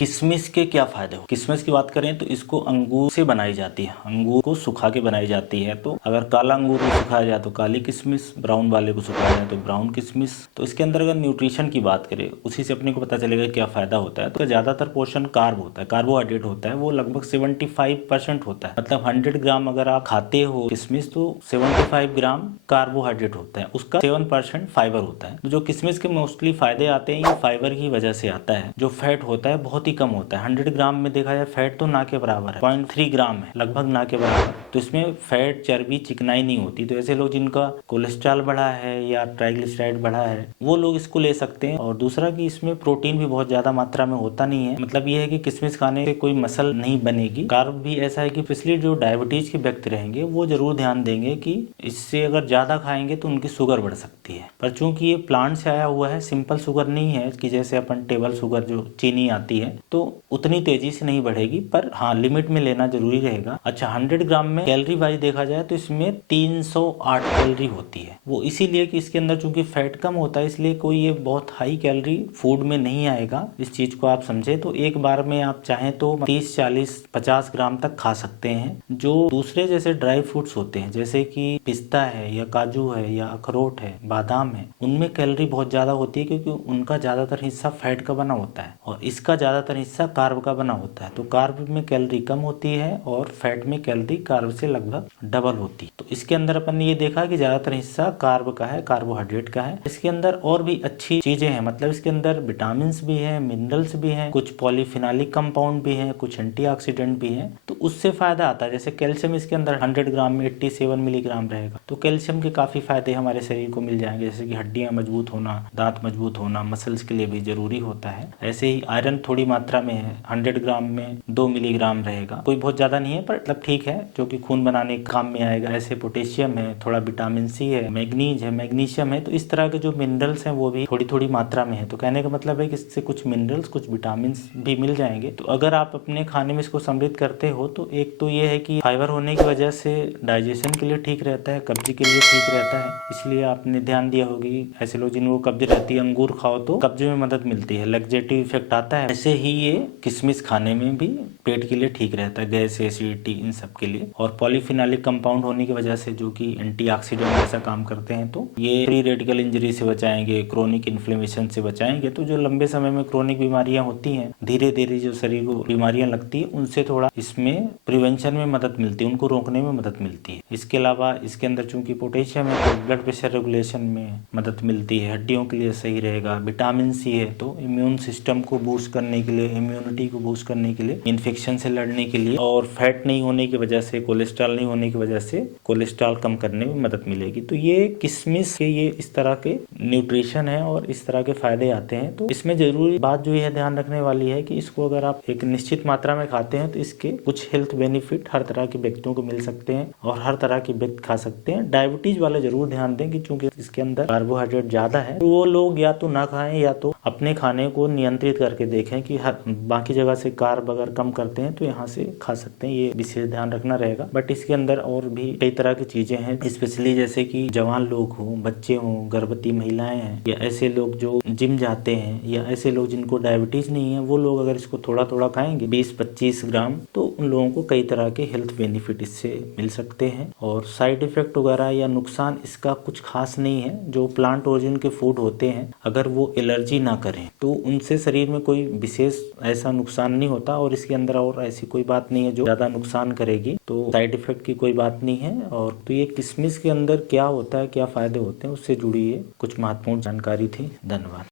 किशमिश के क्या फायदे हो। किशमिश की बात करें तो इसको अंगूर से बनाई जाती है, अंगूर को सुखा के बनाई जाती है। तो अगर काला अंगूर को सुखाया जाए तो काली किशमिश, ब्राउन वाले को सुखाया जाए तो ब्राउन किशमिश। तो इसके अंदर अगर न्यूट्रिशन की बात करें उसी से अपने को पता चलेगा क्या फायदा होता है। तो ज्यादातर पोर्शन कार्ब होता है, कार्बोहाइड्रेट होता है, वो लगभग 75% होता है। मतलब 100 ग्राम अगर आप खाते हो किशमिश तो 75 ग्राम कार्बोहाइड्रेट होता है, उसका 7% फाइबर होता है। तो जो किशमिश के मोस्टली फायदे आते हैं ये फाइबर की वजह से आता है। जो फैट होता है बहुत ही कम होता है, 100 ग्राम में देखा जाए फैट तो ना के बराबर है, 0.3 ग्राम है, लगभग ना के बराबर। तो इसमें फैट, चर्बी, चिकनाई नहीं होती। तो ऐसे लोग जिनका कोलेस्ट्रॉल बढ़ा है या ट्राइग्लिसराइड बढ़ा है वो लोग इसको ले सकते हैं। और दूसरा कि इसमें प्रोटीन भी बहुत ज्यादा मात्रा में होता नहीं है। मतलब ये है कि किशमिश खाने से कोई मसल नहीं बनेगी। कार्ब भी ऐसा है कि पिछले जो डायबिटीज के व्यक्ति रहेंगे वो जरूर ध्यान देंगे कि इससे अगर ज्यादा खाएंगे तो उनकी शुगर बढ़ सकती है। पर चूंकि ये प्लांट से आया हुआ है, सिंपल शुगर नहीं है कि जैसे अपन टेबल शुगर जो चीनी आती है तो उतनी तेजी से नहीं बढ़ेगी, पर हाँ लिमिट में लेना जरूरी रहेगा। अच्छा, 100 ग्राम में कैलोरी वाइज देखा जाए तो इसमें 308 कैलोरी होती है। वो इसीलिए कि इसके अंदर चूंकि फैट कम होता है इसलिए कोई ये बहुत हाई कैलोरी फूड में नहीं आएगा। इस चीज को आप समझे तो एक बार में आप चाहें तो 30, 40, 50 ग्राम तक खा सकते हैं। जो दूसरे जैसे ड्राई फ्रूट्स होते हैं जैसे कि पिस्ता है या काजू है या अखरोट है, बादाम है, उनमें कैलोरी बहुत ज्यादा होती है क्योंकि उनका ज्यादातर हिस्सा फैट का बना होता है और इसका ज्यादातर हिस्सा कार्ब का बना होता है। तो कार्ब में कैलोरी कम होती है और फैट में कैलोरी कार्ब से लगभग डबल होती है। तो इसके अंदर अपन ने ये देखा कि ज्यादातर हिस्सा कार्ब का है, कार्बोहाइड्रेट का है। इसके अंदर और भी अच्छी चीजें हैं, मतलब इसके अंदर विटामिन भी है, मिनरल्स भी हैं, कुछ पॉलीफिनॉलिक कंपाउंड भी हैं, कुछ एंटीऑक्सीडेंट भी हैं। तो उससे फायदा आता है। जैसे कैल्शियम इसके अंदर 100 ग्राम में 87 मिलीग्राम रहेगा। तो कैल्शियम के काफी फायदे हमारे शरीर को मिल जाएंगे, जैसे कि हड्डियां मजबूत होना, दांत मजबूत होना, मसल्स के लिए भी जरूरी होता है। ऐसे ही आयरन थोड़ी मात्रा में है, 100 ग्राम में 2 मिलीग्राम रहेगा, कोई बहुत ज्यादा नहीं है पर मतलब ठीक है, जो कि खून बनाने के काम में आएगा। ऐसे पोटेशियम है, थोड़ा विटामिन सी है, मैग्नीज है, मैग्नीशियम है। तो इस तरह के जो मिनरल्स हैं वो भी थोड़ी थोड़ी मात्रा में है। तो कहने का मतलब है कि इससे कुछ मिनरल्स, कुछ विटामिन भी मिल जाएंगे। तो अगर आप अपने खाने में इसको समृद्ध करते हो तो एक तो ये है कि फाइबर होने की वजह से डाइजेशन के लिए ठीक रहता है, कब्ज के लिए ठीक रहता है। इसलिए आपने ध्यान दिया होगी ऐसे लोग जिनको कब्ज रहती है अंगूर खाओ तो कब्ज में मदद मिलती है, लैक्सेटिव इफेक्ट आता है। ऐसे ही ये किशमिश खाने में भी पेट के लिए ठीक रहता है, गैस, एसिडिटी, इन सब के लिए। और पॉलीफिनॉलिक कंपाउंड होने की वजह से जो कि एंटीऑक्सीडेंट जैसा काम करते हैं तो ये फ्री रेडिकल इंजरी से बचाएंगे, क्रोनिक इन्फ्लेमेशन से बचाएंगे। तो जो लंबे समय में क्रोनिक बीमारियां होती हैं, धीरे धीरे जो शरीर को बीमारियां लगती है, उनसे थोड़ा इसमें प्रिवेंशन में मदद मिलती है, उनको रोकने में मदद मिलती है। इसके अलावा इसके अंदर चूंकि पोटेशियम है तो ब्लड प्रेशर रेगुलेशन में मदद मिलती है, हड्डियों के लिए सही रहेगा। विटामिन सी है तो इम्यून सिस्टम को बूस्ट करने के लिए, इम्यूनिटी को बूस्ट करने के लिए, इन्फेक्शन से लड़ने के लिए, और फैट नहीं होने की वजह से, कोलेस्ट्रॉल नहीं होने की वजह से कोलेस्ट्रॉल कम करने में मदद मिलेगी। तो ये किशमिश के ये इस तरह के न्यूट्रिशन है और इस तरह के फायदे आते हैं। तो इसमें जरूरी बात जो है ध्यान रखने वाली है कि इसको अगर आप एक निश्चित मात्रा में खाते हैं तो इसके कुछ हेल्थ बेनिफिट हर तरह के व्यक्तियों को मिल सकते हैं और हर तरह के व्यक्ति खा सकते हैं। डायबिटीज वाले जरूर ध्यान दें कि चूंकि इसके अंदर कार्बोहाइड्रेट ज्यादा है तो वो लोग या तो ना खाएं या तो अपने खाने को नियंत्रित करके देखें कि हर बाकी जगह से कार्ब अगर कम करते हैं तो यहाँ से खा सकते हैं। ये विशेष ध्यान रखना रहेगा। बट इसके अंदर और भी कई तरह की चीजें हैं, स्पेशली जैसे कि जवान लोग हों, बच्चे हों, गर्भवती महिलाएं हैं, या ऐसे लोग जो जिम जाते हैं, या ऐसे लोग जिनको डायबिटीज नहीं है, वो लोग अगर इसको थोड़ा थोड़ा खाएंगे 20-25 ग्राम तो उन लोगों को कई तरह के हेल्थ बेनिफिट इससे मिल सकते हैं। और साइड इफेक्ट वगैरह या नुकसान इसका कुछ खास नहीं है। जो प्लांट ओरिजिन के फूड होते हैं अगर वो एलर्जी ना करें तो उनसे शरीर में कोई विशेष ऐसा नुकसान नहीं होता और इसके अंदर और ऐसी कोई बात नहीं है जो ज्यादा नुकसान करेगी। तो साइड इफेक्ट की कोई बात नहीं है। और तो ये किशमिश के अंदर क्या होता है, क्या फायदे होते हैं, उससे जुड़ी ये कुछ महत्वपूर्ण जानकारी थी। धन्यवाद।